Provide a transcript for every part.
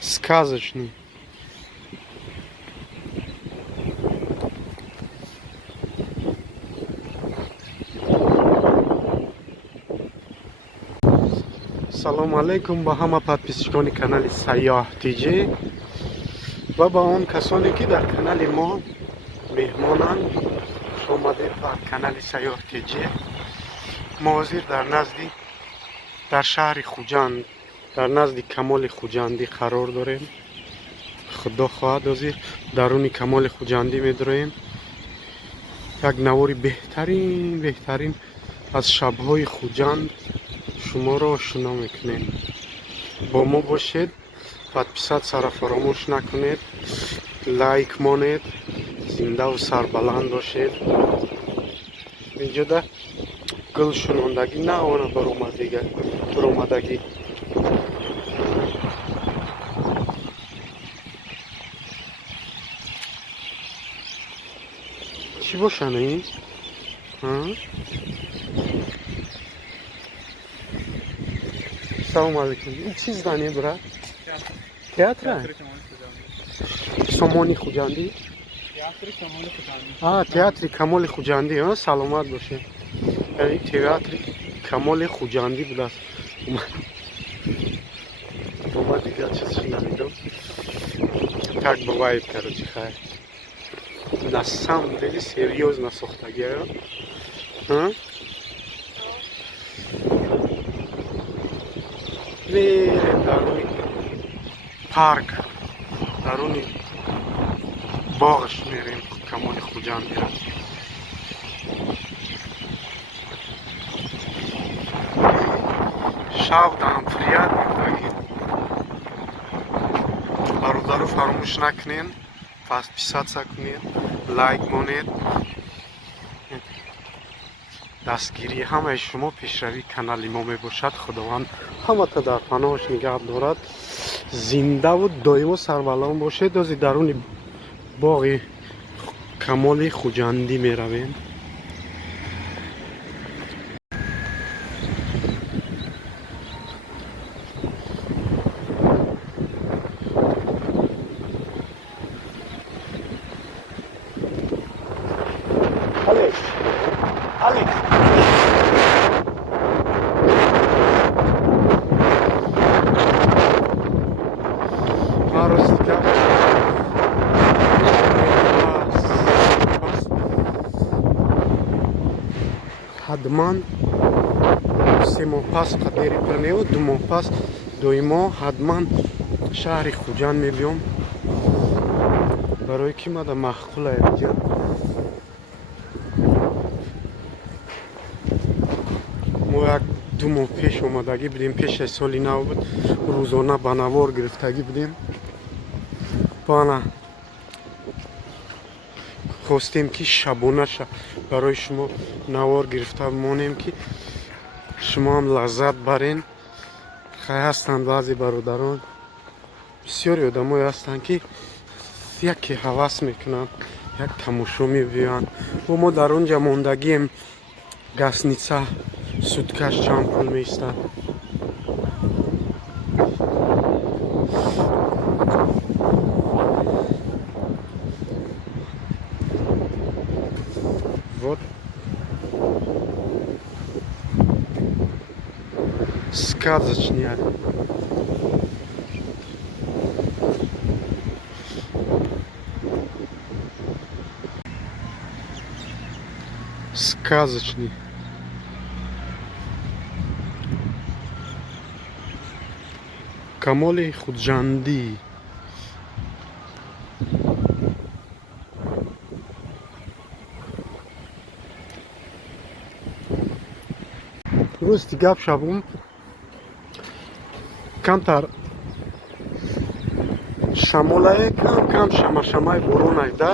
Сказочный. салому алейкум ба ҳама подписчикони канали Сайёҳ ТЖ ва ба он касоне ки дар канали мо меҳмонанд. хуш омадед ба канали Сайёҳ ТЖ. мо ҳозир дар шаҳри Хуҷанд, дар назди Камоли Хуҷандӣ қарор дорем. худо хоҳад ҳозир даруни Камоли Хуҷандӣ медроем. як навори беҳтарин аз шабҳои Хуҷанд шуморо ошно мекунем. бо мо бошед, подписатсяро фаромӯш накунед, лайк монед, зиндаву сарбаланд бошед. инҷода гулшунондагӣ на она баромадагӣ. чӣ бошана ин? салому алейкум. Ин чӣ здание, брат? Театра? Сомони Хуҷандӣ? Театри Камоли Хуҷандӣ. Саломат бошед. яъни театри Камоли Хуҷандӣ будааст. дома дигар чизши намедон. Так бывает, короче, хай. На самом деле серьезно сохтагия. Мерем даруни парк, даруни боғш мерем Камоли Хуҷандиро. шавдан фрият мефтагӣ. бародару фаромӯш накунед, подписатся кунед, лайк монед. дастгирии ҳамаи шумо пешравии канали мо мебошад. худованд ҳамата дар паноҳаш нигаҳ дорад. зиндаву доимо сарбаланд бошед. ҳозир даруни боғи Камоли Хуҷандӣ меравем. ҳадман 3 моҳ пас қадери панеҳу 2 моҳ пас доимо ҳадман шаҳри Хуҷанд мебиём, барои ки мада маъқул аҷа. мо 1-2 моҳ пеш омадагӣ будем, пеши соли нав буд, рӯзона ба навор гирифтагӣ будем. бана хостем ки шабона барои шумо навор гирифта монем, ки шумо ҳам лаззат барен. хай ҳастанд баъзе бародарон, бисёре одамое ҳастанд ки яке ҳавас мекунанд, як тамошо мебиёнд. мо дар он ҷа мондагием. гасница суткаш чанд пул меистад? вот сказочный. Сказочный. Камоли Хуҷандӣ. рӯсти гап шавум камтар шамолае кам шамашамаи борон айда.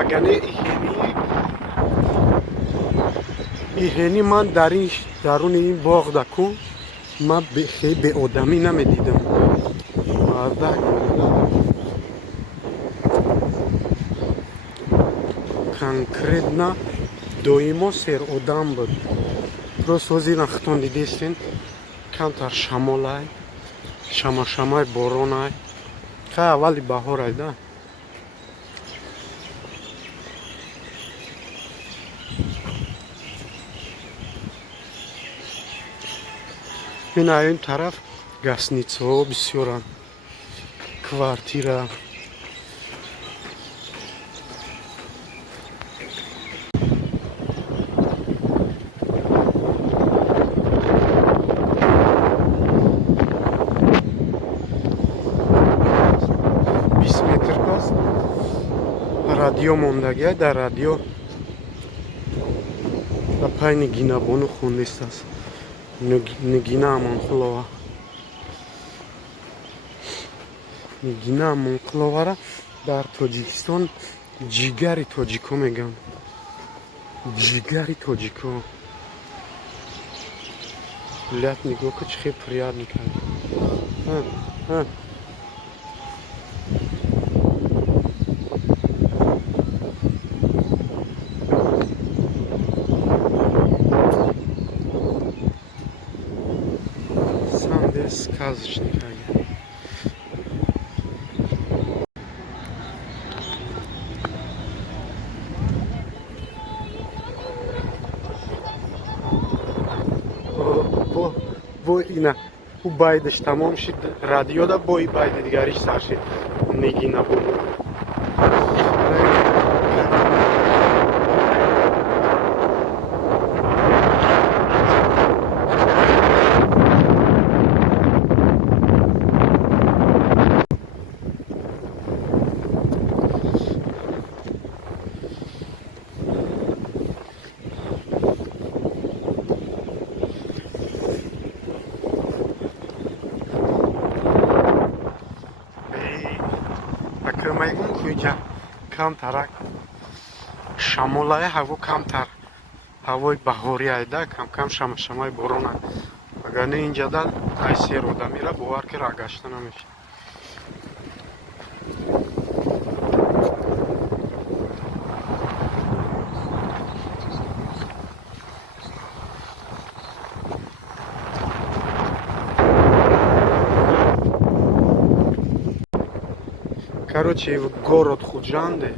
агар не иҳени ман даруни ин боғ дакун, ман хеле беодамӣ намедидам. конкретно доимо серодам буд. просто ҳозир нахтон дидестен камтар шамолай шамашамай боронай. Ха аввали баҳорай да. Ин ин тараф гостиницаҳо бисёранд. Квартира. Радио мондагия дар радио ба пайни гинабону хондистааст. Нигина Амонқулова. Нигина Амонқуловара дар Тоҷикистон ҷигари тоҷико мегӯянд. Ҷигари тоҷико. Блядь, нигоҳ кун чӣ хел приятно кард. Сказочный лагерь. Бо ина у байдаш тамом шид радиода бои байди дигариш сар шид нигина бо акамайгун куҷа камтарак шамолае ҳаво камтар ҳавои баҳорӣ айда камкам шамашамаи борона вагарна ин ҷадал ай сер одамира бовар ки рагашта намешавад. Короче, город Худжанде,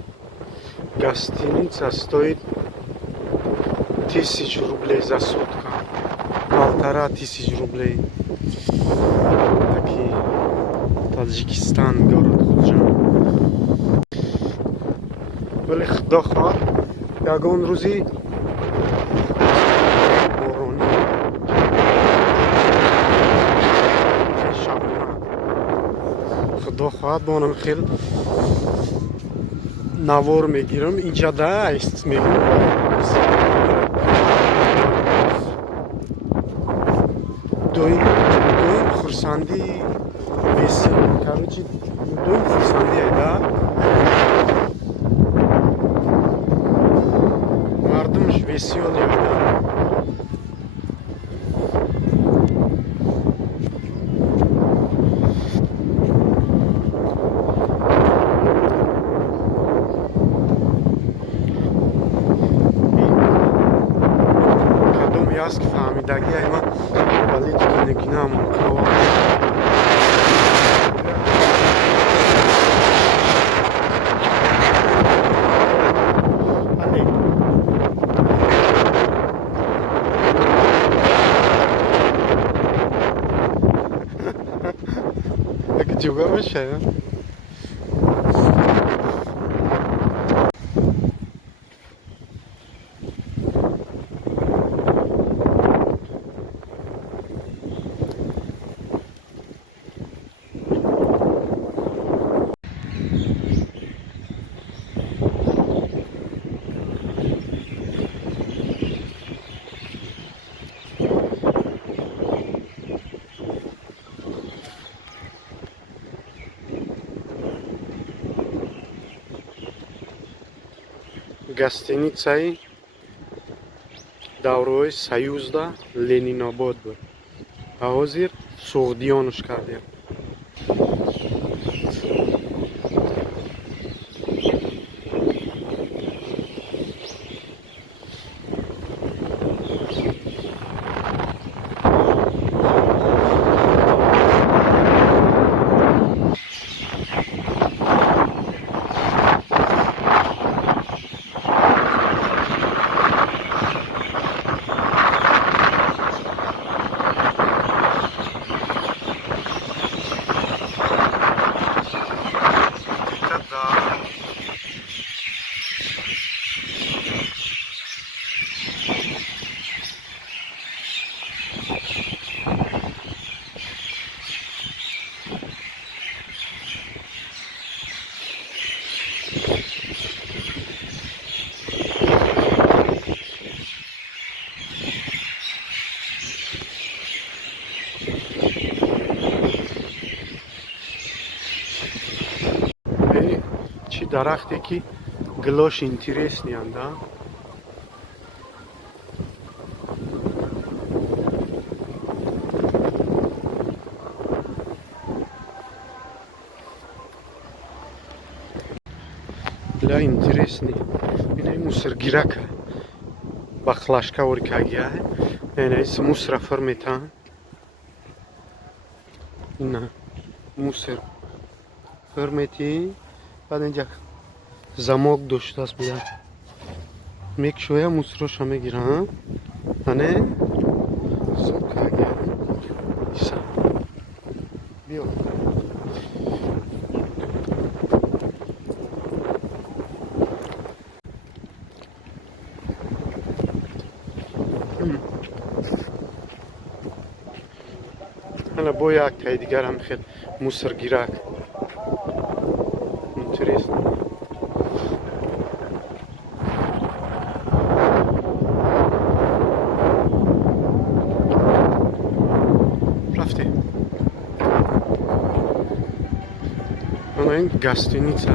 гостиница стоит 1000 рублей за сутка, 1500 рублей. Такие Таджикистан, город Худжанд. Вали худо хоҳад, ягон рӯзи борони шабона. Худо хоҳад бонам хел навор мегирам инҷа даст мегирам. Доим хурсандӣ веси. Короче, доим хурсандӣ айда. Мардумш весёл айда. Аст ки фаҳмидаги айма вале нигина Амонқулова як ҷуга мешая. Гостиницаи давраҳои Союзда Ленинобод буд. Ҳозир Суғдиёнаш кардем. дарахте ки глош интересный, да? Бля, интересный. Ина мусоргирак. Бахлашка оркагия. Ина из мусора формета. Ина мусор формети. Паденҷа замок доштааст, бля. Мекшоя мусороша мегирам. Ане зокагия. Иса. Биё. Ана бо як таи дигарам хел мусоргирак. Интересно. Рафте. Ана ин гостиница.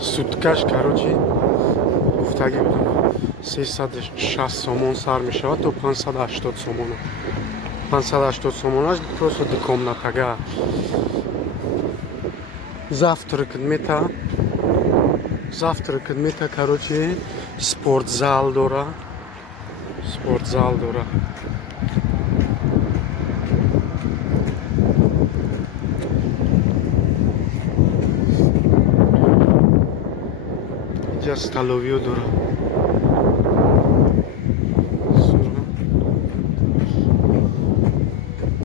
Суткаш, короче, гуфтаги будем 360 сомон сар мешавад то 580 сомон. 580 сомонаш просто комнатага. Завтрак мета, короче, спортзал дора. Ҷа столовиё дора.